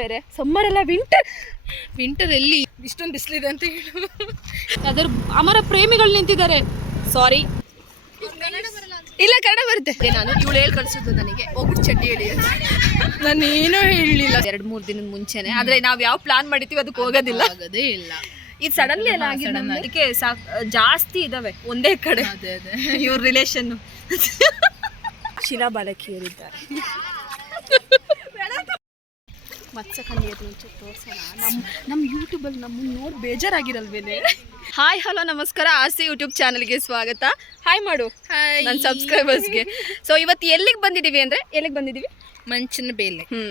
ಬೇರೆ. ಸಮ್ಮರ್ ಎಲ್ಲ winter winter ಎಲ್ಲಿ? ಇಷ್ಟೊಂದು ಬಿಸಿಲಿದೆ ಅಂತ ಹೇಳು. ಅದರ ಅಮರ ಪ್ರೇಮಿಗಳು ನಿಂತಿದ್ದಾರೆ. ಸಾರಿ ಇಲ್ಲ ಕನ್ನಡ ಬರುತ್ತೆ. ನಾನು ಇವಳು ಹೇಳಿ ಕಳ್ಸಿದ್ದು ನನಗೆ. ಹೋಗ್ಬಿಟ್ಟು ಚಡ್ಡಿ ಹೇಳಿ. ನಾನು ಏನು ಹೇಳಲಿಲ್ಲ ಎರಡು ಮೂರು ದಿನದ ಮುಂಚೆನೆ. ಆದ್ರೆ ನಾವು ಯಾವ ಪ್ಲಾನ್ ಮಾಡಿದ್ದೀವಿ ಅದಕ್ಕೆ ಹೋಗೋದಿಲ್ಲ. ಆಗೋದೇ ಇಲ್ಲ. ಇದು ಸಡನ್ಲಿ ಎಲ್ಲ ಆಗಿದೆ ಅದಕ್ಕೆ ಸಾಕ್ ಜಾಸ್ತಿ ಇದಾವೆ ಒಂದೇ ಕಡೆ. ಅದೇ ಅದೇ. ಇವ್ರ ರಿಲೇಷನ್ ಶಿಲಾ ಬಾಲಕಿಯರಿದ್ದಾರೆ. ಮತ್ಸ ಕನ್ಯದ ಮುಂಚೆ ತೋರಿಸೋಣ. ನಮ್ಮ ನಮ್ಮ ಯೂಟ್ಯೂಬಲ್ಲಿ ನಮ್ಮನ್ನು ನೋಡಿ ಬೇಜಾರಾಗಿರಲ್ವೇನೆ? ಹಾಯ್ ಹಲೋ ನಮಸ್ಕಾರ. ಆರ್ ಸಿ ಯೂಟ್ಯೂಬ್ ಚಾನಲ್ಗೆ ಸ್ವಾಗತ. ಹಾಯ್ ಮಾಡು. ಹಾಯ್ ನನ್ನ ಸಬ್ಸ್ಕ್ರೈಬರ್ಸ್ಗೆ ಸೊ ಇವತ್ತು ಎಲ್ಲಿಗೆ ಬಂದಿದ್ದೀವಿ ಅಂದರೆ ಎಲ್ಲಿಗೆ ಬಂದಿದ್ದೀವಿ ಮಂಚಿನ ಬೇಲೆ. ಹ್ಞೂ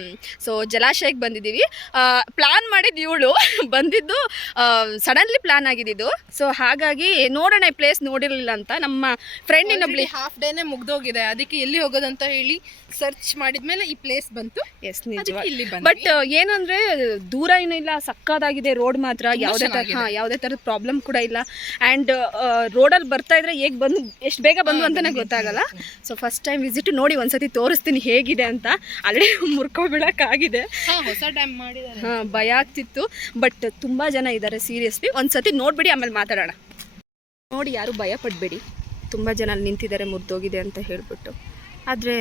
ಸೊ ಜಲಾಶಯಕ್ಕೆ ಬಂದಿದ್ದೀವಿ. ಪ್ಲಾನ್ ಮಾಡಿದ್ದು ಇವಳು ಬಂದಿದ್ದು ಸಡನ್ಲಿ ಪ್ಲಾನ್ ಆಗಿದ್ದು ಸೊ ಹಾಗಾಗಿ ನೋಡೋಣ ಈ ಪ್ಲೇಸ್ ನೋಡಿರಲಿಲ್ಲ ಅಂತ ನಮ್ಮ ಫ್ರೆಂಡ್ ಇನ್ನೊಬ್ಳಿ ಹಾಫ್ ಡೇನೇ ಮುಗ್ದೋಗಿದೆ. ಅದಕ್ಕೆ ಎಲ್ಲಿ ಹೋಗೋದಂತ ಹೇಳಿ ಸರ್ಚ್ ಮಾಡಿದ್ಮೇಲೆ ಈ ಪ್ಲೇಸ್ ಬಂತು. ಎಸ್ ಇಲ್ಲಿ. ಬಟ್ ಏನಂದ್ರೆ ದೂರ ಏನೂ ಇಲ್ಲ ಸಕ್ಕದಾಗಿದೆ ರೋಡ್ ಮಾತ್ರ. ಯಾವುದೇ ತರ ಹಾಂ ಯಾವುದೇ ಥರದ ಪ್ರಾಬ್ಲಮ್ ಕೂಡ ಇಲ್ಲ. ಆ್ಯಂಡ್ ರೋಡಲ್ಲಿ ಬರ್ತಾ ಇದ್ರೆ ಹೇಗೆ ಬಂದು ಎಷ್ಟು ಬೇಗ ಬಂದು ಅಂತಲೇ ಗೊತ್ತಾಗಲ್ಲ. ಸೊ ಫಸ್ಟ್ ಟೈಮ್ ವಿಸಿಟ್ ನೋಡಿ ಒಂದ್ಸತಿ ತೋರಿಸ್ತೀನಿ ಹೇಗಿದೆ ಅಂತ. ಆಲ್ರೆಡಿ ಮುರ್ಕೊಬಿಡೋಕ್ಕಾಗಿದೆ ಹೊಸ ಡ್ಯಾಮ್ ಮಾಡಿದ್ದಾರೆ. ಹಾಂ ಭಯ ಆಗ್ತಿತ್ತು. ಬಟ್ ತುಂಬ ಜನ ಇದ್ದಾರೆ ಸೀರಿಯಸ್ಲಿ ಒಂದ್ಸತಿ ನೋಡ್ಬಿಡಿ ಆಮೇಲೆ ಮಾತಾಡೋಣ. ನೋಡಿ ಯಾರು ಭಯ ಪಡಬೇಡಿ. ತುಂಬ ಜನ ಅಲ್ಲಿ ನಿಂತಿದ್ದಾರೆ ಮುರಿದೋಗಿದೆ ಅಂತ ಹೇಳ್ಬಿಟ್ಟು. ಆದರೆ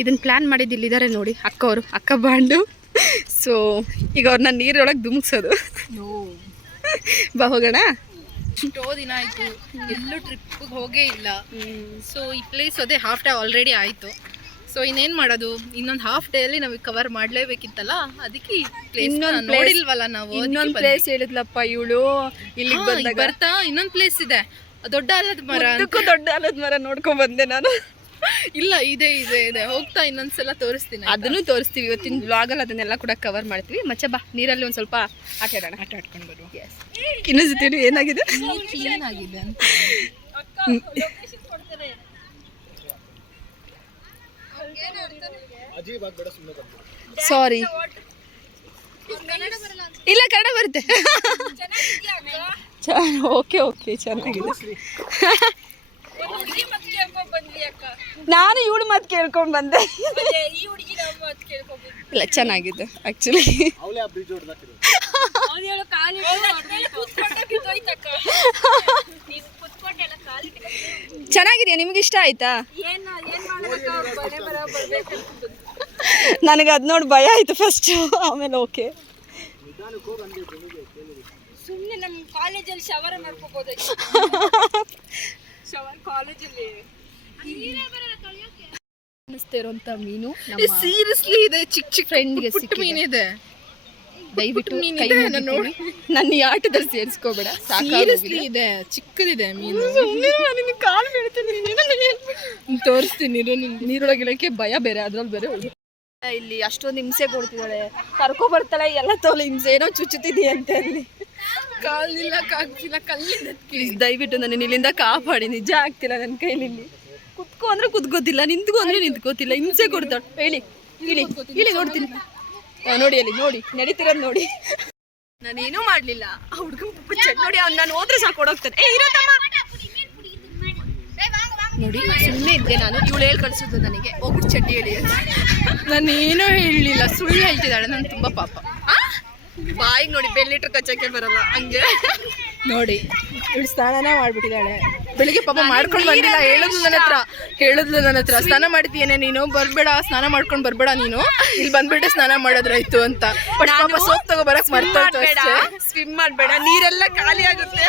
ಇದನ್ನು ಪ್ಲ್ಯಾನ್ ಮಾಡಿದ್ದು ಇಲ್ಲಿದ್ದಾರೆ ನೋಡಿ ಅಕ್ಕವರು ಅಕ್ಕ ಬಾಂಡು. ಸೊ ಈಗ ಅವ್ರನ್ನ ನೀರೊಳಗೆ ಧುಮುಕ್ಸೋದು ಬಾ ಹೋಗೋಣ? ಎಷ್ಟೋ ದಿನ ಆಯ್ತು. ಎಲ್ಲೂ ಟ್ರಿಪ್ ಹೋಗೇ ಇಲ್ಲ. ಸೊ ಈ ಪ್ಲೇಸ್ ಅದೇ ಹಾಫ್ ಟೈಮ್ ಆಲ್ರೆಡಿ ಆಯ್ತು. ಸೊ ಇನ್ನೇನ್ ಮಾಡೋದು? ಇನ್ನೊಂದು ಹಾಫ್ ಡೇ ಅಲ್ಲಿ ನಾವು ಕವರ್ ಮಾಡಲೇಬೇಕಿತ್ತಲ್ಲ? ಅದಕ್ಕೆ ಇನ್ನೊಂದು ಇನ್ನೊಂದ್ ನೋಡಿಲ್ವಲ್ಲ ನಾವು ಇನ್ನೊಂದು ಪ್ಲೇಸ್ ಹೇಳಿದ್ಲಪ್ಪ ಇವಳು ಇಲ್ಲಿ ಬಂದಾಗ. ಬರ್ತಾ ಇನ್ನೊಂದು ಪ್ಲೇಸ್ ಇದೆ. ದೊಡ್ಡ ಆಲದ ಮರ ಅದಕ್ಕೂ ದೊಡ್ಡ ಆಲದ ಮರ ನೋಡ್ಕೊಂಡ್ ಬಂದೆ ನಾನು. ಇಲ್ಲ ಇದೆ ಇದೆ ಇದೆ. ಹೋಗ್ತಾ ಇನ್ನೊಂದ್ಸಲ ತೋರಿಸ್ತೀನಿ ಅದನ್ನು ತೋರಿಸ್ತೀವಿ. ಇವತ್ತಿನ ಬ್ಲಾಗಲ್ಲಿ ಅದನ್ನೆಲ್ಲ ಕೂಡ ಕವರ್ ಮಾಡ್ತೀವಿ. ಮಚ್ಚ ಬಾ ನೀರಲ್ಲಿ ಒಂದು ಸ್ವಲ್ಪ ಆಟ ಆಡೋಣ. ಆಟ ಆಡ್ಕೊಂಡು ಬರುವ. ಇನ್ನೊಂದ್ಸತಿ ಏನಾಗಿದೆ? ಕ್ಲೀನ್ ಆಗಿದೆ ಅಂತ ಸಾರಿ ಇಲ್ಲ ಕನ್ನಡ ಬರುತ್ತೆ. ಓಕೆ ಓಕೆ ಚೆನ್ನಾಗಿದೆ. ನಾನು ಇವಳು ಮಾತು ಕೇಳ್ಕೊಂಡು ಬಂದೆ. ಇಲ್ಲ ಚೆನ್ನಾಗಿದೆ ಆ್ಯಕ್ಚುಲಿ ಚೆನ್ನಾಗಿದೆಯಾ? ನಿಮ್ಗೆ ಇಷ್ಟ ಆಯ್ತಾ ನನಗೆ ಅದು ನೋಡಿ ಭಯ ಆಯ್ತು ಫಸ್ಟ್ ಆಮೇಲೆ ಓಕೆ ಸುಮ್ಮನೆ ನಮ್ಮ ಕಾಲೇಜಲ್ಲಿ ಶವರ ಮಾಡ್ಕೋಬೋದು. ಶವರ್ ಕಾಲೇಜಲ್ಲಿ ಅನ್ನಿಸ್ತಾ ಇರೋಂಥ ಮೀನು. ನಮ್ಮ ಸೀರಿಯಸ್ಲಿ ಇದೆ? ಚಿಕ್ಕ ಚಿಕ್ಕ ಫ್ರೆಂಡ್ಗೆ ಸಿಕ್ಕ ಮೀನಿದೆ. ದಯವಿಟ್ಟು ಕೈ ನೋಡಿ. ನನ್ನ ಈ ಆಟದಲ್ಲಿ ಸೇರಿಸ್ಕೋಬೇಡ. ಸೀರಿಯಸ್ಲಿ ಇದೆ ಚಿಕ್ಕದಿದೆ ಮೀನು. ಕಾಲು ಬೀಳ್ತೀನಿ ತೋರಿಸ್ತೀನಿ. ನೀರೊಳಗೆ ಇಳಕ್ಕೆ ಭಯ ಬೇರೆ ಅದ್ರಲ್ಲಿ ಬೇರೆ ಇಲ್ಲಿ ಅಷ್ಟೊಂದು ಹಿಂಸೆ ಕೊಡ್ತಿದ್ದಾಳೆ ಕರ್ಕೊ ಬರ್ತಾಳೆ ಎಲ್ಲ ತೋಲ ಹಿಂಸೆ. ಏನೋ ಚುಚ್ಚುತ್ತಿದೆಯಾ ಅಂತ ಅಲ್ಲಿ ಕಾಲ್ ಕಾಗ್ತಿಲ್ಲ ಕಲ್ಲಿಂದ ದಯವಿಟ್ಟು ನನ್ನ ಇಲ್ಲಿಂದ ಕಾಪಾಡಿ. ನಿಜ ಆಗ್ತಿಲ್ಲ ನನ್ನ ಕೈಲಿ ಇಲ್ಲಿ ಕುತ್ಕೋ ಅಂದ್ರೆ ಕುತ್ಕೋತಿಲ್ಲ ನಿಂತ್ಕೋ ಅಂದ್ರೆ ನಿಂತ್ಕೋತಿಲ್ಲ. ಹಿಂಸೆ ಕೊಡ್ತಾಳೆ. ಹೇಳಿ ಇಳಿ ಇಳಿ ನೋಡ್ತೀನಿ. ನೋಡಿ ಅಲ್ಲಿ, ನೋಡಿ, ನಡೀತಿರೋದು ನೋಡಿ. ನಾನೇನೂ ಮಾಡ್ಲಿಲ್ಲ. ಆ ಹುಡುಗ ಚಟ್ ನೋಡಿ, ಅವ್ನು ನಾನು ಹೋದ್ರೆ ಸಾಕು, ಓಡೋಗ್ತಾನೆ. ಏ ಇರೋ ನೋಡಿ ಸುಮ್ಮನೆ ಇದ್ದೆ ನಾನು. ಇವಳು ಹೇಳಿ ಕಳ್ಸಿದ್ದು ನನಗೆ. ಹೋಗ್ಬಿಟ್ಟು ಚಡ್ಡಿ ಹೇಳಿ. ನಾನು ಏನೂ ಹೇಳಲಿಲ್ಲ. ಸುಳ್ಳು ಹೇಳ್ತಿದ್ದಾಳೆ. ನಾನು ತುಂಬ ಪಾಪ? ಬಾಯಿಗೆ ನೋಡಿ ಬೆಲ್ಲಿಟ್ರೆ ಕಚ್ಚಕ್ಕೆ ಬರಲ್ಲ. ಹಂಗೆ. ನೋಡಿ, ಇವಳು ಸ್ನಾನ ಮಾಡ್ಬಿಟ್ಟಿದ್ದಾಳೆ. ಬೆಳಿಗ್ಗೆ ಪಾಪ ಮಾಡ್ಕೊಂಡು ಬಂದಿಲ್ಲ. ಹೇಳಿದ್ಲು ನನ್ನ ಹತ್ರ ಹೇಳಿದ್ಲು ನನ್ನ ಹತ್ರ. ಸ್ನಾನ ಮಾಡ್ತೀಯೇನೆ ನೀನು? ಬರ್ಬೇಡ ಸ್ನಾನ ಮಾಡ್ಕೊಂಡು ಬರ್ಬೇಡ ನೀನು. ಇಲ್ಲಿ ಬಂದ್ಬಿಟ್ಟು ಸ್ನಾನ ಮಾಡೋದ್ರಾಯ್ತು ಅಂತ. ಬಟ್ ಪಾಪ ಸೋಪ್ ತಗೋ ಬರಕ್ ಮರ್ತೋಯ್ತು ಅಷ್ಟೇ. ಸ್ವಿಮ್ ಮಾಡಬೇಡ. ನೀರೆಲ್ಲ ಖಾಲಿ ಆಗುತ್ತೆ.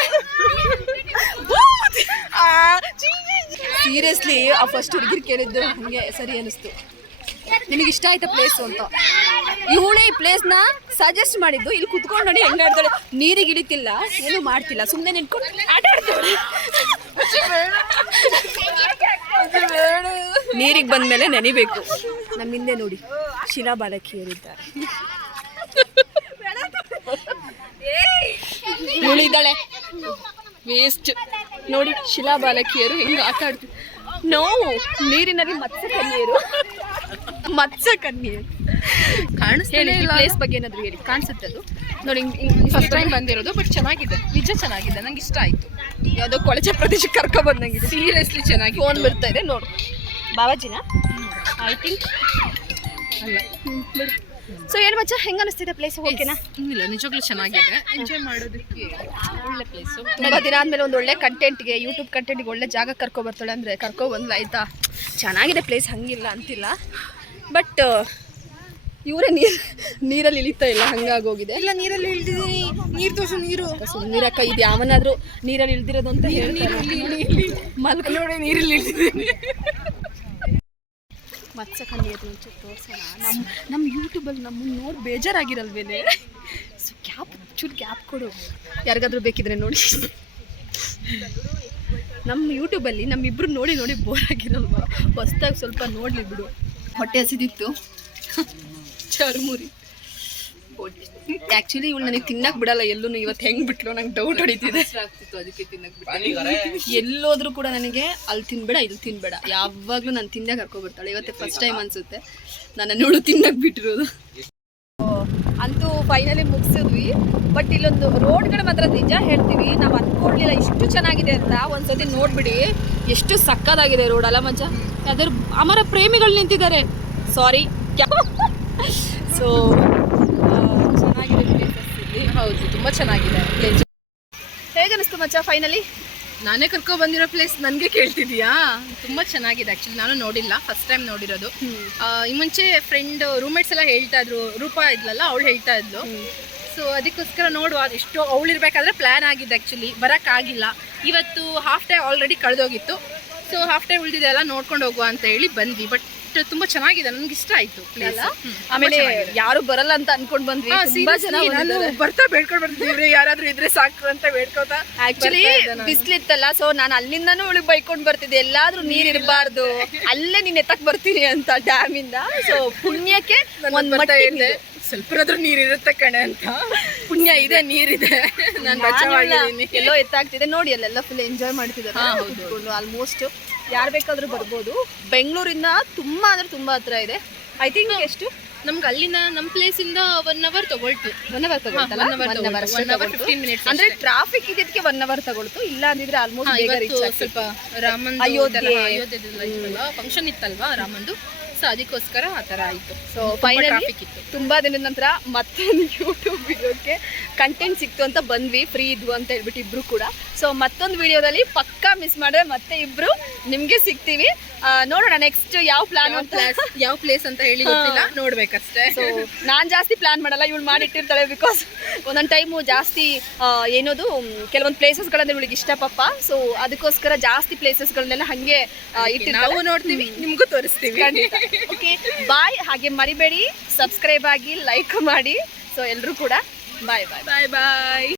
ಸೀರಿಯಸ್ಲಿ ಆ ಫಸ್ಟ್ ಹುಡುಗಿರ್ ಕೇಳಿದ್ದು ಹಂಗೆ ಸರಿ ಅನಿಸ್ತು. ನಿಮಗೆ ಇಷ್ಟ ಆಯ್ತಾ ಪ್ಲೇಸ್ ಅಂತ. ಇವಳೇ ಈ ಪ್ಲೇಸ್ನ ಸಜೆಸ್ಟ್ ಮಾಡಿದ್ದು. ಇಲ್ಲಿ ಕುತ್ಕೊಂಡು ನೋಡಿ ಹೆಂಗ್ ಆಡ್ತಾಳೆ. ನೀರಿಗೆ ಇಳಿತಿಲ್ಲ ಏನು ಮಾಡ್ತಿಲ್ಲ. ಸುಮ್ಮನೆ ನಿಂತ್ಕೊಂಡು ಆಟ ಆಡ್ತಾಳೆ ನೀರಿಗೆ ಬಂದ್ಮೇಲೆ ನೆನಿಬೇಕು. ನಮ್ಮ ಹಿಂದೆ ನೋಡಿ ಶಿಲಾ ಬಾಲಕಿಯರಿದ್ದಾರೆ ಉಳಿದಾಳೆ ವೇಸ್ಟ್ ನೋಡಿ ಶಿಲಾ ಬಾಲಕಿಯರು ಹಿಂಗೆ ಆಟ ಆಡ್ತೀವಿ ನೋವು ನೀರಿನಲ್ಲಿ ಮತ್ಸ್ಯ ಕನ್ಯರು ಮತ್ಸ್ಯ ಕನ್ಯರು ಈ ಪ್ಲೇಸ್ ಬಗ್ಗೆ ಏನಾದರೂ ಹೇಳಿ. ಕಾಣಿಸುತ್ತೆ ಅದು ನೋಡಿ ಫಸ್ಟ್ ಟೈಮ್ ಬಂದಿರೋದು ಬಟ್ ಚೆನ್ನಾಗಿದೆ. ನಿಜ ಚೆನ್ನಾಗಿದೆ ನಂಗೆ ಇಷ್ಟ ಆಯ್ತು. ಯಾವುದೋ ಕೊಳಚೆ ಪ್ರದೇಶಕ್ಕೆ ಕರ್ಕೊ ಬಂದಂಗಿದೆ ಸೀರಿಯಸ್ಲಿ ಚೆನ್ನಾಗಿ ಫೋನ್ ಬರ್ತಾ ಇದೆ ನೋಡು. ಬಾಬಾಜಿನ? ಐ ಥಿಂಕ್ ಅಲ್ಲ. ಸೊ ಏನು ಮಚ್ಚ? ಹೆಂಗ ಅನಿಸ್ತಿದೆ ಪ್ಲೇಸ್ ಓಕೆನಾ ಇಲ್ಲ ನಿಜವಾಗ್ಲೂ ಚೆನ್ನಾಗಿದೆ. ಎಂಜಾಯ್ ಮಾಡೋದಕ್ಕೆ ಒಳ್ಳೆ ಪ್ಲೇಸು ತುಂಬ ದಿನ ಆದಮೇಲೆ ಒಂದು ಒಳ್ಳೆ ಕಂಟೆಂಟ್ಗೆ ಯೂಟ್ಯೂಬ್ ಕಂಟೆಂಟ್ಗೆ ಒಳ್ಳೆ ಜಾಗ ಕರ್ಕೊ ಬರ್ತಾಳೆ ಅಂದರೆ ಕರ್ಕೊ ಬಂದ್ಲ ಆಯ್ತಾ? ಚೆನ್ನಾಗಿದೆ ಪ್ಲೇಸ್ ಹಂಗಿಲ್ಲ ಅಂತಿಲ್ಲ. ಬಟ್ ಇವರೇ ನೀರು ನೀರಲ್ಲಿ ಇಳಿತಾ ಇಲ್ಲ ಹಂಗಾಗೋಗಿದೆ ಇಲ್ಲ ನೀರಲ್ಲಿ ಇಳ್ದಿದ್ದೀನಿ. ನೀರು ತೋರ್ಸು ನೀರು. ನೀರಕ್ಕ ಇದು ಯಾವನಾದ್ರೂ ನೀರಲ್ಲಿ ಇಳ್ದಿರೋದು ಅಂತ ಹೇಳಿ ಮಲ್ಕ ನೋಡಿ ನೀರಲ್ಲಿ ಇಳಿದಿದ್ದೀನಿ. ಮತ್ಸ ಕಣ್ಣಿಗೆ ಮುಂಚೆ ತೋರ್ಸೋಣ. ನಮ್ಮ ನಮ್ಮ ಯೂಟ್ಯೂಬಲ್ಲಿ ನಮ್ಮನ್ನು ನೋಡಿ ಬೇಜಾರಾಗಿರಲ್ವೇನೆ? ಸೊ ಗ್ಯಾಪ್ ಚೂರು ಗ್ಯಾಪ್ ಕೊಡು. ಯಾರಿಗಾದ್ರೂ ಬೇಕಿದ್ರೆ ನೋಡಿ. ನಮ್ಮ ಯೂಟ್ಯೂಬಲ್ಲಿ ನಮ್ಮಿಬ್ರು ನೋಡಿ ನೋಡಿ ಬೋರ್ ಆಗಿರಲ್ವ? ಹೊಸ್ದಾಗಿ ಸ್ವಲ್ಪ ನೋಡಲಿ ಬಿಡು. ಹೊಟ್ಟೆ ಹಸಿದಿತ್ತು. ಚರ್ಮುರಿ ಆ್ಯಕ್ಚುಲಿ ಇವಳು ನನಗೆ ತಿನ್ನಕ್ ಬಿಡಲ್ಲ ಎಲ್ಲೂ ಇವತ್ತು ಹೆಂಗ್ ಬಿಟ್ಲು ನಂಗೆ ಡೌಟ್ ಹೊಡಿತಿದೆ. ಆಗ್ತಿತ್ತು ಅದಕ್ಕೆ ತಿನ್ನಕ್ ಎಲ್ಲೋದ್ರೂ ಕೂಡ ನನಗೆ ಅಲ್ಲಿ ತಿನ್ಬೇಡ ಇಲ್ಲಿ ತಿನ್ಬೇಡ. ಯಾವಾಗಲೂ ನಾನು ತಿಂದೆ ಕರ್ಕೊಬಿಡ್ತಾಳೆ ಇವತ್ತೆ ಫಸ್ಟ್ ಟೈಮ್ ಅನ್ಸುತ್ತೆ. ನನ್ನ ನೋಡು ತಿನ್ನಕ್ ಬಿಟ್ಟಿರೋದು. ಅಂತೂ ಫೈನಲಿ ಮುಗಿಸಿದ್ವಿ. ಬಟ್ ಇಲ್ಲೊಂದು ರೋಡ್ಗಳು ಮಾತ್ರ ನಿಜ ಹೇಳ್ತೀವಿ. ನಾವು ಅನ್ಕೊಳ್ಲಿಲ್ಲ ಇಷ್ಟು ಚೆನ್ನಾಗಿದೆ ಅಂತ ಒಂದ್ಸತಿ ನೋಡ್ಬಿಡಿ. ಎಷ್ಟು ಸಕ್ಕದಾಗಿದೆ ರೋಡ್ ಅಲ್ಲ ಮಜ್ಜ? ಯಾವ್ದಾದ್ರು ಅಮರ ಪ್ರೇಮಿಗಳು ನಿಂತಿದ್ದಾರೆ. ಸಾರಿ ಸೊ ಚೆನ್ನಾಗಿದೆ ಪ್ಲೇಸಸ್ ಇಲ್ಲಿ ಹೌದು ತುಂಬ ಚೆನ್ನಾಗಿದೆ. ಪ್ಲೇಸ್ ಹೇಗನ್ನಿಸ್ತು ಮಚ್ಚ ಫೈನಲಿ ನಾನೇ ಕರ್ಕೊ ಬಂದಿರೋ ಪ್ಲೇಸ್ ನನಗೆ ಕೇಳ್ತಿದ್ಯಾ? ತುಂಬಾ ಚೆನ್ನಾಗಿದೆ ಆ್ಯಕ್ಚುಲಿ ನಾನು ನೋಡಿಲ್ಲ ಫಸ್ಟ್ ಟೈಮ್ ನೋಡಿರೋದು. ಈ ಮುಂಚೆ ಫ್ರೆಂಡ್ ರೂಮ್ಮೇಟ್ಸ್ ಎಲ್ಲ ಹೇಳ್ತಾ ಇದ್ರು ರೂಪಾ ಇದ್ಲಲ್ಲ ಅವಳು ಹೇಳ್ತಾ ಇದ್ಲು. ಸೊ ಅದಕ್ಕೋಸ್ಕರ ನೋಡುವ ಎಷ್ಟು ಅವಳು ಇರ್ಬೇಕಾದ್ರೆ ಪ್ಲಾನ್ ಆಗಿದ್ದು ಆ್ಯಕ್ಚುಲಿ ಬರೋಕ್ಕಾಗಿಲ್ಲ ಇವತ್ತು ಹಾಫ್ ಡೇ ಆಲ್ರೆಡಿ ಕಳೆದೋಗಿತ್ತು. ಸೊ ಹಾಫ್ ಡೇ ಉಳಿದಿದೆ ಎಲ್ಲ ನೋಡ್ಕೊಂಡು ಹೋಗುವ ಅಂತ ಹೇಳಿ ಬಂದ್ವಿ. ಬಟ್ ತುಂಬಾ ಚೆನ್ನಾಗಿದೆ ನನ್ಗೆ ಇಷ್ಟ ಆಯ್ತು ಪ್ಲೇಸ್ ಆಮೇಲೆ ಯಾರು ಬರಲ್ಲ ಅಂತ ಅನ್ಕೊಂಡ್ ಬಂದ್ವಿ. ತುಂಬಾ ಜನ ನಾನು ಬರ್ತಾ ಬೇಡ್ಕೊಂಡ್ ಬರ್ತಿದ್ವಿ ಯಾರಾದ್ರೂ ಇದ್ರೆ ಸಾಕು ಅಂತ ಬೇಡ್ಕೋತಾ ಆಕ್ಚುಲಿ ಬಿಸ್ಲಿತ್ತಲ್ಲ ಸೊ ನಾನು ಅಲ್ಲಿಂದಾನು ಉಳಿಗ್ ಬೈಕೊಂಡ್ ಬರ್ತಿದ್ದೆ. ಎಲ್ಲಾದ್ರೂ ನೀರ್ ಇರಬಾರ್ದು. ಅಲ್ಲೇ ನೀನ್ ಎತ್ತಕ್ ಬರ್ತೀನಿ ಅಂತ ಡ್ಯಾಮ್ ಇಂದ. ಸೊ ಪುಣ್ಯಕ್ಕೆ ಒಂದ್ ಮಟ್ಟ ಮಟ್ಟಿಗೆ ಸ್ವಲ್ಪ ನೀರ್ ಇರುತ್ತೆ ಕಣೆ ಅಂತ. ಪುಣ್ಯ ಇದೆ ನೀರಿದೆ ನಾನು ಎಲ್ಲೋ ಎತ್ತಾಗ್ತಿದೆ. ನೋಡಿ ಅಲ್ಲೆಲ್ಲ ಫುಲ್ ಎಂಜಾಯ್ ಮಾಡ್ತಿದ್ದಾರೆ. ಆಲ್ಮೋಸ್ಟ್ ಯಾರು ಬೇಕಾದ್ರೂ ಬರ್ಬೋದು. ಬೆಂಗಳೂರಿಂದ ತುಂಬಾ ಅಂದ್ರೆ ತುಂಬಾ ಹತ್ರ ಇದೆ. ಐ ಥಿಂಕ್ ಎಷ್ಟು? ನಮ್ಗೆ ಅಲ್ಲಿನ ನಮ್ಮ ಪ್ಲೇಸ್ ಇಂದ ಒನ್ ಅವರ್ ತಗೊಳ್ತು. ಒನ್ ಅವರ್ ತಗೊಳ್ತಲ್ಲ? hour ಒನ್ ಅವರ್ ಅಂದ್ರೆ ಟ್ರಾಫಿಕ್ ಇದಕ್ಕೆ ಒನ್ ಅವರ್ ತಗೊಳ್ತು. ಇಲ್ಲ ಅಂದಿದ್ರೆ ಆಲ್ಮೋಸ್ಟ್ ಸ್ವಲ್ಪ ರಾಮನ್ ಅಯೋಧ್ಯೆ. ಅಯೋಧ್ಯೆ ಫಂಕ್ಷನ್ ಇತ್ತಲ್ವಾ ರಾಮಂದು? ಸೊ ಅದಕ್ಕೋಸ್ಕರ ಆ ಥರ ಆಯಿತು. ಸೊ ಫೈನಲಿ ತುಂಬಾ ದಿನದ ನಂತರ ಮತ್ತೆ ಯೂಟ್ಯೂಬ್ ವಿಡಿಯೋಕ್ಕೆ ಕಂಟೆಂಟ್ ಸಿಕ್ತು ಅಂತ ಬಂದ್ವಿ ಫ್ರೀ ಇದ್ವು ಅಂತ ಹೇಳ್ಬಿಟ್ಟು ಇಬ್ರು ಕೂಡ. ಸೊ ಮತ್ತೊಂದು ವಿಡಿಯೋದಲ್ಲಿ ಪಕ್ಕಾ ಮಿಸ್ ಮಾಡಿದ್ರೆ ಮತ್ತೆ ಇಬ್ರು ನಿಮ್ಗೆ ಸಿಗ್ತೀವಿ. ನೋಡೋಣ ನೆಕ್ಸ್ಟ್ ಯಾವ ಪ್ಲಾನ್ ಅಂತ. ಯಾವ ಪ್ಲೇಸ್ ಅಂತ ಹೇಳಿ ಗೊತ್ತಿಲ್ಲ ನೋಡ್ಬೇಕಷ್ಟೇ. ಸೊ ನಾನ್ ಜಾಸ್ತಿ ಪ್ಲಾನ್ ಮಾಡಲ್ಲ ಇವಳು ಮಾಡಿಟ್ಟಿರ್ತಾಳೆ ಬಿಕಾಸ್ ಒಂದೊಂದು ಟೈಮು ಜಾಸ್ತಿ ಏನೋದು ಕೆಲವೊಂದು ಪ್ಲೇಸಸ್ಗಳನ್ನ ಇವಳಿಗೆ ಇಷ್ಟ ಪಪ್ಪ ಸೊ ಅದಕ್ಕೋಸ್ಕರ ಜಾಸ್ತಿ ಪ್ಲೇಸಸ್ಗಳನ್ನೆಲ್ಲ ಹಂಗೆ ಇಟ್ಟಿ ನಾವು ನೋಡ್ತೀವಿ ನಿಮ್ಗೂ ತೋರಿಸ್ತೀವಿ. ಓಕೆ ಬಾಯ್ ಹಾಗೆ ಮರಿಬೇಡಿ. ಸಬ್ಸ್ಕ್ರೈಬ್ ಆಗಿ ಲೈಕ್ ಮಾಡಿ. ಸೊ ಎಲ್ಲರೂ ಕೂಡ ಬಾಯ್ ಬಾಯ್ ಬಾಯ್ ಬಾಯ್